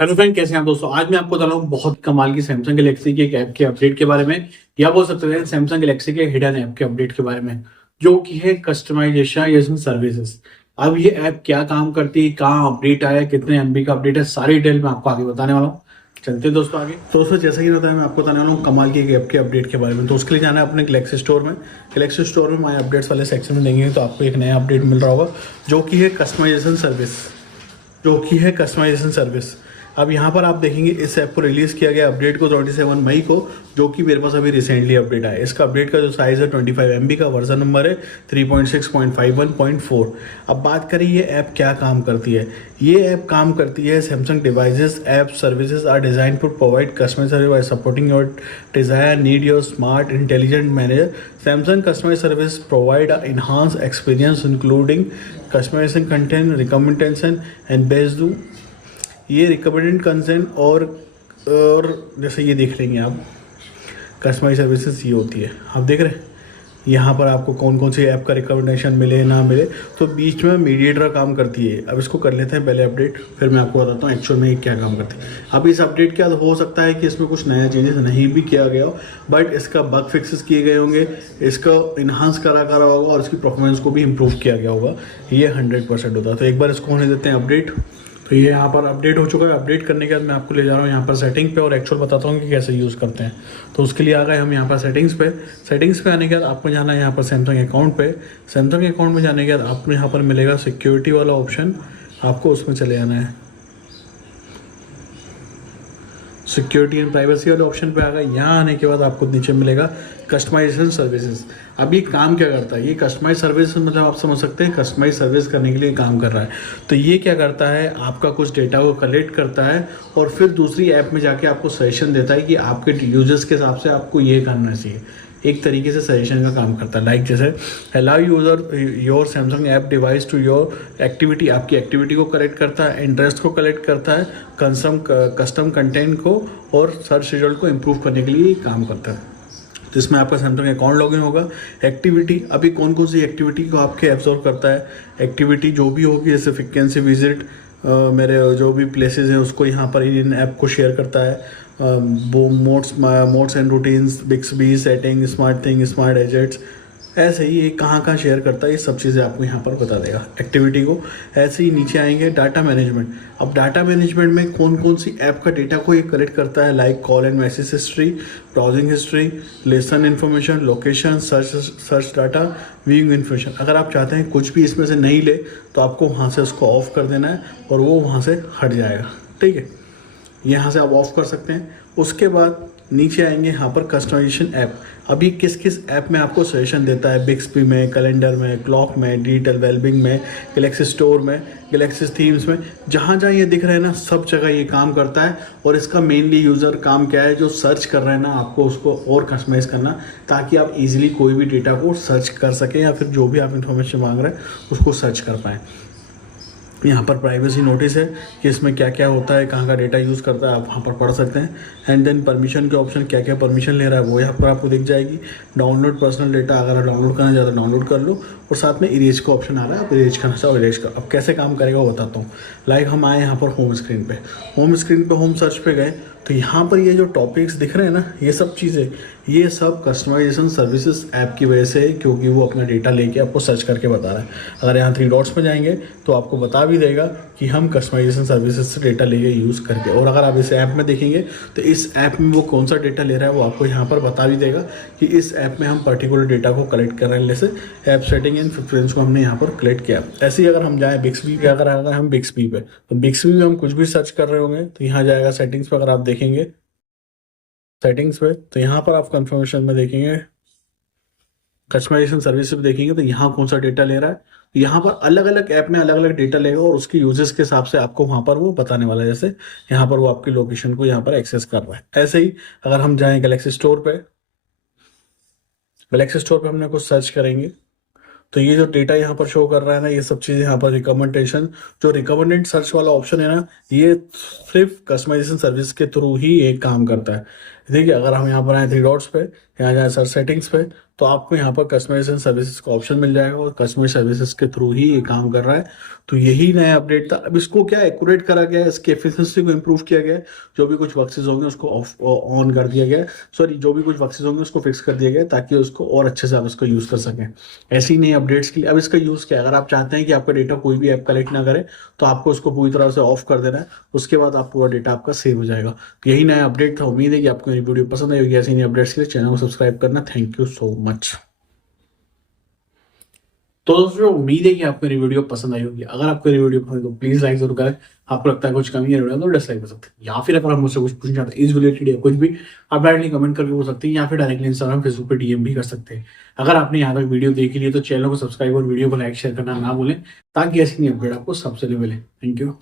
Hello friend, कैसे हैं आप दोस्तों। आज मैं आपको बता रहा हूँ बहुत कमाल की सैमसंग गैलेक्सी के एक ऐप के अपडेट के बारे में, या बोल सकते हैं सैमसंग गैलेक्सी के हिडन ऐप के अपडेट के बारे में, जो कि है कस्टमाइजेशन सर्विसेज। अब ये ऐप क्या काम करती है, कहाँ अपडेट आया, कितने एमबी का अपडेट है, सारी डिटेल मैं आपको आगे बताने वाला हूँ। चलते हैं दोस्तों आगे। तो दोस्तों, जैसा कि बताया, मैं आपको बताने वाला हूँ कमाल की एक ऐप के अपडेट के बारे में। तो उसके लिए जाना है अपने गैलेक्सी स्टोर में। गैलेक्सी स्टोर में माई अपडेट्स वाले सेक्शन में देंगे तो आपको एक नया अपडेट मिल रहा होगा, जो कि है कस्टमाइजेशन सर्विस। अब यहाँ पर आप देखेंगे इस ऐप को रिलीज़ किया गया अपडेट को 27 मई को, जो कि मेरे पास अभी रिसेंटली अपडेट आया। इसका अपडेट का जो साइज़ है 25 MB का, वर्जन नंबर है 3.6.51.4। अब बात करें ये ऐप क्या काम करती है। ये ऐप काम करती है Samsung devices app services are design to provide customer service by supporting your desire need your smart intelligent manager. Samsung customer service provide enhanced experience including customization content recommendation and based ये recommended consent और जैसे ये देख लेंगे आप, customise services ये होती है। आप देख रहे हैं यहाँ पर आपको कौन कौन सी ऐप का रिकमेंडेशन मिले ना मिले, तो बीच में मीडिएटर काम करती है। अब इसको कर लेते हैं पहले अपडेट, फिर मैं आपको बताता हूँ एक्चुअल में ये क्या काम करती है। अब इस अपडेट के बाद हो सकता है कि इसमें कुछ नया चेंजेस नहीं भी किया गया हो, बट इसका बग फिक्सेस किए गए होंगे, इसको इन्हांस करा होगा और इसकी परफॉर्मेंस को भी इम्प्रूव किया गया होगा। ये 100% होता है। तो एक बार इसको होने देते हैं अपडेट। तो ये यहाँ पर अपडेट हो चुका है। अपडेट करने के बाद मैं आपको ले जा रहा हूँ यहाँ पर सेटिंग पे और एक्चुअल बताता हूँ कि कैसे यूज़ करते हैं। तो उसके लिए आ गए हम यहाँ पर सेटिंग्स पे आने के बाद आपको जाना है यहाँ पर सैमसंग अकाउंट पे। सैमसंग अकाउंट में जाने के बाद आपको यहाँ पर मिलेगा सिक्योरिटी वाला ऑप्शन, आपको उसमें चले जाना है। सिक्योरिटी एंड प्राइवेसी वाले ऑप्शन पे आ गए। यहाँ आने के बाद आपको नीचे मिलेगा कस्टमाइजेशन सर्विसेज। अब ये काम क्या करता है, ये कस्टमाइज सर्विस मतलब आप समझ सकते हैं कस्टमाइज सर्विस करने के लिए काम कर रहा है। तो ये क्या करता है, आपका कुछ डेटा को कलेक्ट करता है और फिर दूसरी ऐप में जाके आपको सजेशन देता है कि आपके यूजर्स के हिसाब से आपको ये करना चाहिए। एक तरीके से सजेशन का काम करता है। लाइक जैसे allow user your Samsung app device to your activity, आपकी एक्टिविटी को कलेक्ट करता है, इंटरेस्ट को कलेक्ट करता है, कस्टम कंटेंट को और सर्च रिजल्ट को इम्प्रूव करने के लिए काम करता है। तो इसमें आपका सैमसंग अकाउंट लॉगिन होगा। एक्टिविटी, अभी कौन कौन सी एक्टिविटी को आपके एब्जॉर्व करता है, एक्टिविटी जो भी होगी जैसे फ्रीक्वेंसी विजिट, मेरे जो भी प्लेसेस हैं उसको यहाँ पर इन ऐप को शेयर करता है। वो modes and routines, Bixby setting, smart thing, smart agents, ऐसे ही ये कहाँ कहाँ शेयर करता है ये सब चीज़ें आपको यहाँ पर बता देगा एक्टिविटी को। ऐसे ही नीचे आएंगे डाटा मैनेजमेंट। अब डाटा मैनेजमेंट में कौन कौन सी ऐप का डेटा को ये कलेक्ट करता है, like call and message history, browsing history, lesson information, location, search data, viewing information. अगर आप चाहते हैं कुछ भी इसमें से नहीं ले तो आपको वहाँ से उसको ऑफ कर देना है और वो वहाँ से हट जाएगा। ठीक है, यहाँ से आप ऑफ कर सकते हैं। उसके बाद नीचे आएंगे यहाँ पर कस्टमाइजेशन ऐप। अभी किस किस ऐप में आपको सजेशन देता है, बिक्सबी में, कैलेंडर में, क्लॉक में, डिजिटल वेलबिंग में, गैलेक्सी स्टोर में, गैलेक्सी थीम्स में, जहाँ जहाँ ये दिख रहा है ना सब जगह ये काम करता है। और इसका मेनली यूज़र काम क्या है, जो सर्च कर रहे हैं ना आपको उसको और कस्टमाइज़ करना, ताकि आप इजीली कोई भी डेटा को सर्च कर सकें या फिर जो भी आप इन्फॉर्मेशन मांग रहे हैं उसको सर्च कर पाएँ। यहाँ पर प्राइवेसी नोटिस है कि इसमें क्या क्या होता है, कहाँ का डेटा यूज़ करता है, आप वहाँ पर पढ़ सकते हैं। एंड देन परमिशन के ऑप्शन, क्या क्या परमिशन ले रहा है वो यहाँ पर आपको दिख जाएगी। डाउनलोड पर्सनल डेटा, अगर आप डाउनलोड करना चाहते हो डाउनलोड कर लो। और साथ में इरेज का ऑप्शन आ रहा है, आप इरेज करना चाहो इरेज कर। अब कैसे काम करेगा वो बताता हूँ। लाइक हम आए यहाँ पर होम स्क्रीन पे होम सर्च पे गए तो यहाँ पर ये जो टॉपिक्स दिख रहे हैं ना, ये सब चीज़ें, ये सब कस्टमाइजेशन सर्विसेज ऐप की वजह से है, क्योंकि वो अपना डेटा लेके आपको सर्च करके बता रहा है। अगर यहाँ 3 डॉट्स पे जाएंगे तो आपको बता भी देगा कि हम कस्टमाइजेशन सर्विसेज से डेटा लेके यूज़ करके। और अगर आप इस ऐप में देखेंगे तो इस ऐप में वो कौन सा डेटा ले रहा है वो आपको यहाँ पर बता भी देगा कि इस ऐप में हम पर्टिकुलर डेटा को कलेक्ट कर रहे हैं। जैसे ऐप सेटिंग एंड प्रेफरेंस को हमने यहाँ पर कलेक्ट किया। ऐसे ही अगर हम जाएँ बिक्सबी पे, अगर हम बिक्सबी पे, तो बिक्सबी में हम कुछ भी सर्च कर रहे होंगे तो यहाँ जाएगा सेटिंग्स पर। अगर आप देखेंगे सेटिंग्स पे तो यहाँ पर आप कंफर्मेशन में देखेंगे, कस्टमाइजेशन सर्विस पे देखेंगे तो यहाँ कौन सा डेटा ले रहा है। तो यहाँ पर अलग अलग ऐप में अलग अलग डेटा लेगा और उसके यूजेस के हिसाब से आपको वहाँ पर वो बताने वाला है। जैसे यहाँ पर वो आपकी लोकेशन को यहाँ पर एक्सेस कर रहा है। ऐसे ही अगर हम जाएं गैलेक्सी स्टोर पे हमने कुछ सर्च करेंगे तो ये जो डेटा यहाँ पर शो कर रहा है ना, ये सब चीज़ें यहाँ पर रिकमेंडेशन, जो रिकमेंडेड सर्च वाला ऑप्शन है ना, ये सिर्फ कस्टमाइजेशन सर्विस के थ्रू ही एक काम करता है। देखिए अगर हम यहाँ पर आए 3 डॉट्स पे, यहाँ जाए सर्च सेटिंग्स पे, तो आपको यहाँ पर कस्टमाइजेशन सर्विसेज का ऑप्शन मिल जाएगा और कस्टमर सर्विसेज के थ्रू ही ये काम कर रहा है। तो यही नया अपडेट था। अब इसको क्या एक्यूरेट करा गया है, इसकी एफिशिएंसी को इम्प्रूव किया गया है, जो भी कुछ वर्कसेस होंगे उसको ऑफ ऑन कर दिया गया है, सॉरी जो भी कुछ वर्कसेस होंगे उसको फिक्स कर दिया गया है ताकि उसको और अच्छे से आप इसको यूज कर सकें। ऐसी नई अपडेट्स के लिए अब इसका यूज क्या है, अगर आप चाहते हैं कि आपका डेटा कोई भी ऐप कलेक्ट ना करे तो आपको उसको पूरी तरह से ऑफ कर देना है, उसके बाद आप पूरा डेटा आपका सेव हो जाएगा। तो यही नया अपडेट था। उम्मीद है कि आपको मेरी वीडियो पसंद आई होगी। ऐसी नई अपडेट्स के लिए चैनल को सब्सक्राइब करना। Thank you so much. तो दोस्तों उम्मीद है कि आपको मेरी वीडियो पसंद आई होगी। अगर आपको मेरी वीडियो पसंद है तो प्लीज लाइक जरूर करें। आपको लगता है कुछ कमी है वीडियो तो डिसलाइक कर सकते हैं, या फिर अगर आप मुझसे कुछ पूछना चाहते हैं इस रिलेटेड या कुछ भी, आप डायरेक्टली कमेंट करके पूछ सकते हैं, या फिर डायरेक्टली इंस्टाग्राम फेसबुक पे डीएम भी कर सकते हैं। अगर आपने यहाँ तक वीडियो देखी ली तो चैनल को सब्सक्राइब और वीडियो को लाइक शेयर करना ना भूलें ताकि ऐसी नई अपडेट आपको सबसे पहले मिले। Thank you.